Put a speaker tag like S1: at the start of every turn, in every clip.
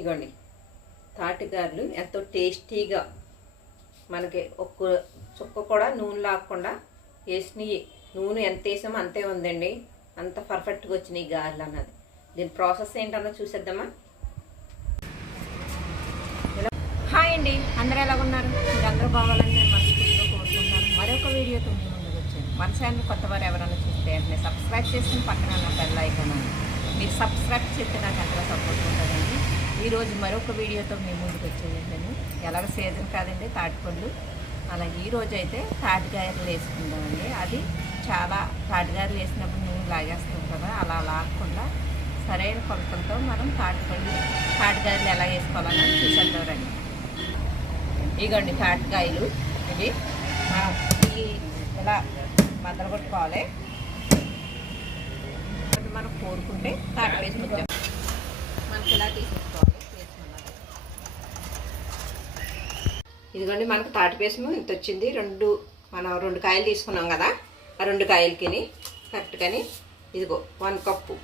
S1: ఇగోండి. తాటిగారులు ఎంతో టేస్టీగా మనకి ఒక్క చుక్క కూడా నూనె లాగకుండా వేసినవి నూనె ఎంత వేసామో అంతే ఉందండి. అంత పర్ఫెక్ట్గా వచ్చినాయి గారెలు అన్నది. దీని ప్రాసెస్ ఏంటన్నో చూసేద్దామా? హాయ్ అండి. అందరూ ఎలా ఉన్నారు? మీరు అందరూ బాగాలని నేను మనస్ఫూర్తిగా కోరుకుంటున్నాను. మరొక వీడియోతో మీ ముందుకు వచ్చాను. మన ఛానల్ కొత్త వారు ఎవరైనా చూస్తే వెంటనే సబ్స్క్రైబ్ చేసుకుని పక్కన బెల్ ఐకాన్ మీరు సబ్స్క్రైబ్ చేస్తే నాకు ఎంతగా సపోర్ట్ ఉంటుంది. ఈరోజు మరొక వీడియోతో మీ ముందుకు వచ్చేది ఎలాగ సీజన్ కాదండి తాటిపళ్ళు. అలా ఈ అయితే తాటికాయలు వేసుకుందామండి. అది చాలా తాటికాయలు వేసినప్పుడు నూనె లాగేస్తాం కదా అలా లాగకుండా సరైన కొలతలతో మనం తాటిపళ్ళు తాటికాయలు ఎలా వేసుకోవాలని చూసేద్దాం ఇగోండి తాటికాయలు. ఇవి ఇలా మద్దలు కొట్టుకోవాలి? ఇప్పుడు మనం కోరుకుంటే తాటి వేసుకొచ్చాం మనకి ఇలా తీసేసుకోవాలి? ఇదిగోండి మనకు తాటి పేసము ఇంత వచ్చింది రెండు మనం రెండు కాయలు తీసుకున్నాం కదా ఆ రెండు కాయలకి కరెక్ట్గాని ఇదిగో వన్ కప్పు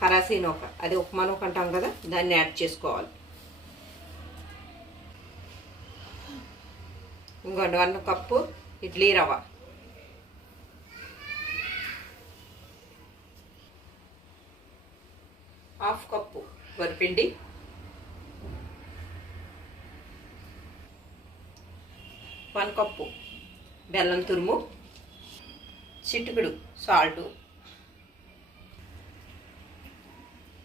S1: కరాసీ నూక. అది ఉప్మా నూక అంటాం కదా దాన్ని యాడ్ చేసుకోవాలి. ఇంకోండి వన్ కప్పు ఇడ్లీ రవ్వ. హాఫ్ కప్పు వరిపిండి. వన్ కప్పు బెల్లం తురుము చిటుకుడు సాల్టు.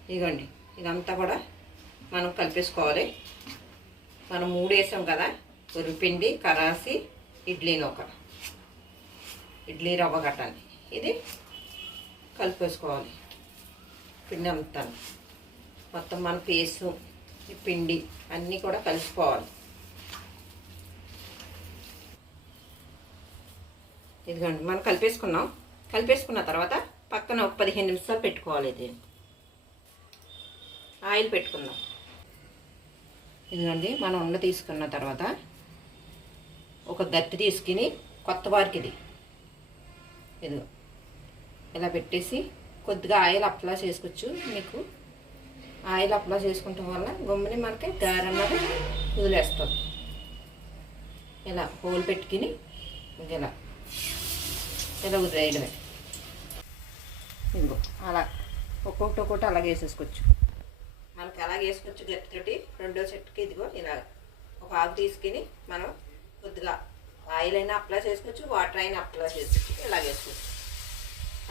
S1: ఇగోండి ఇదంతా కూడా మనం కలిపేసుకోవాలి. మనం మూడు వేసాం కదా ఉరిపిండి కరాసి ఇడ్లీ నూక. ఇడ్లీ రవ్వ కట్టాలి. ఇది కలిపేసుకోవాలి. పిండి అమ్ముతాను మొత్తం మన పేసు ఈ పిండి అన్నీ కూడా కలిసిపోవాలి. ఇదిగోండి మనం కలిపేసుకున్నాం. కలిపేసుకున్న తర్వాత పక్కన ఒక పదిహేను నిమిషాలు పెట్టుకోవాలి ఇది. ఆయిల్ పెట్టుకుందాం. ఇదిగోండి మనం ఉండ తీసుకున్న తర్వాత ఒక గట్టి తీసుకుని కొత్త వారికి ఇది ఇదిగో ఇలా పెట్టేసి కొద్దిగా ఆయిల్ అప్లా చేసుకోవచ్చు మీకు. ఆయిల్ అప్లా చేసుకుంటాం వల్ల గమ్ముని మనకి గారన్నది వదిలేస్తుంది. ఇలా హోల్ పెట్టుకుని ఇంక ఇలా ఇలా వదిలేయడమే ఇదిగో అలా ఒక్కొక్కటి ఒక్కొక్కటి అలాగే వేసేసుకోవచ్చు. మనకి అలా వేసుకోవచ్చు గట్టితోటి. రెండో చెట్టుకి ఇదిగో ఇలా ఒక ఆకు తీసుకుని మనం కొద్దిగా ఆయిల్ అయినా అప్లై చేసుకోవచ్చు వాటర్ అయినా అప్లై చేసుకోవచ్చు ఇలా వేసుకోవచ్చు.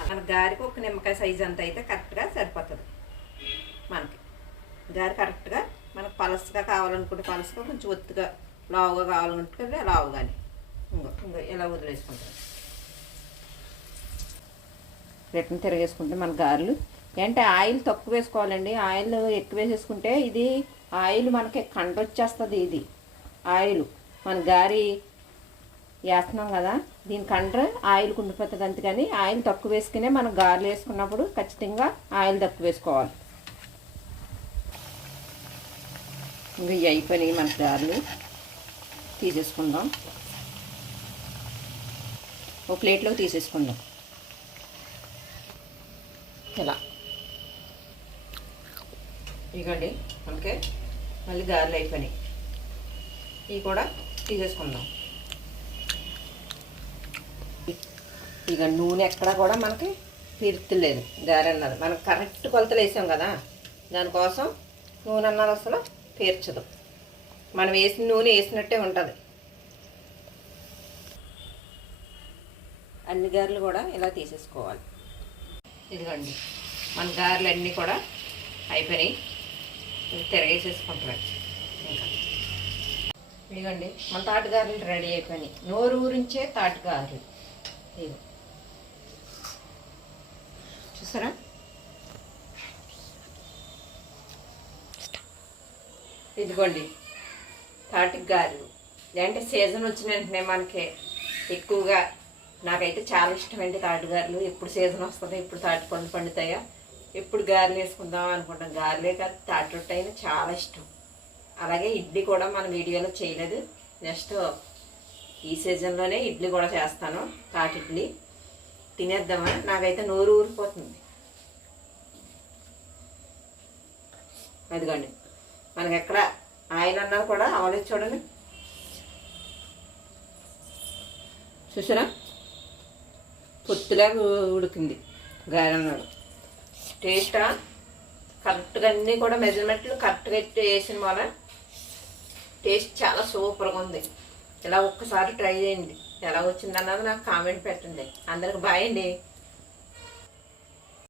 S1: మన గారికి ఒక నిమ్మకాయ సైజ్ అంత అయితే కరెక్ట్గా సరిపోతుంది. మనకి గారి కరెక్ట్గా మనకు పలసగా కావాలనుకుంటే పలసగా కొంచెం ఒత్తుగా లావుగా కావాలనుకుంటే లావు కానీ ఇంకో ఇంకో ఇలా వదిలేసుకుంటాం. రిటర్న్ తిరగేసుకుంటే మన గారెలు. అంటే ఆయిల్ తక్కువ వేసుకోవాలండి. ఆయిల్ ఎక్కువ వేసేసుకుంటే ఇది ఆయిల్ మనకి కండ్రొచ్చేస్తుంది ఇది. ఆయిల్ మన గారి వేస్తున్నాం కదా దీని కండ్ర ఆయిల్ కుండిపోతుంది అంతేగాని ఆయిల్ తక్కువ వేసుకునే మనం గారెలు వేసుకున్నప్పుడు ఖచ్చితంగా ఆయిల్ తక్కువ వేసుకోవాలి. ఇవి అయిపోయినాయి మన గారెలు. తీసేసుకుందాం. ఒక ప్లేట్లో తీసేసుకుందాం. ఇలా ఇగండి మనకి మళ్ళీ గారెలు అయిపోయినాయి. ఇవి కూడా తీసేసుకుందాం. ఇక నూనె ఎక్కడా కూడా మనకి పీర్తలేదు గారె అన్నది మనం కరెక్ట్ కొలతలు వేసాం కదా దానికోసం నూనె అన్నది అసలు పీర్చదు మనం వేసిన నూనె వేసినట్టే ఉంటుంది. అన్ని గారెలు కూడా ఇలా తీసేసుకోవాలి. ఇదిగోండి మన గారెలు అన్నీ కూడా అయిపోయినాయి. తిరగేసేసుకుంటారు ఇంకా. ఇదిగోండి మన తాటగారులు రెడీ అయిపోయినాయి. నోరు ఊరించే తాటిగారులు ఇదిగో. చూసారా? ఇదిగోండి తాటికి గారెలు అంటే సీజన్ వచ్చిన వెంటనే మనకి ఎక్కువగా నాకైతే చాలా ఇష్టమండి తాటిగారెలు. ఎప్పుడు సీజన్ వస్తుందో ఎప్పుడు తాటి పండు పండుతాయా ఎప్పుడు గారెలు వేసుకుందాం అనుకుంటాం. గారెలే కాదు తాటి రొట్టె అయినా చాలా ఇష్టం. అలాగే ఇడ్లీ కూడా మన వీడియోలో చేయలేదు. నెక్స్ట్ ఈ సీజన్లోనే ఇడ్లీ కూడా చేస్తాను తాటి ఇడ్లీ. తినేద్దామా? నాకైతే నోరు ఊరిపోతుంది. అదిగోండి. మనకి ఎక్కడ ఆయిల్ అన్నది కూడా అవలేదు చూడండి. చూసారా? పొత్తులాగా ఉడికింది గారెన్నాడు. టేస్ట్? కరెక్ట్గా అన్నీ కూడా మెజర్మెంట్లు కరెక్ట్గా వేసిన వల్ల టేస్ట్ చాలా సూపర్గా ఉంది. ఇలా ఒక్కసారి ట్రై చేయండి. ఎలా వచ్చిందన్నది నాకు కామెంట్ పెట్టండి. అందరికి బాయ్ అండి.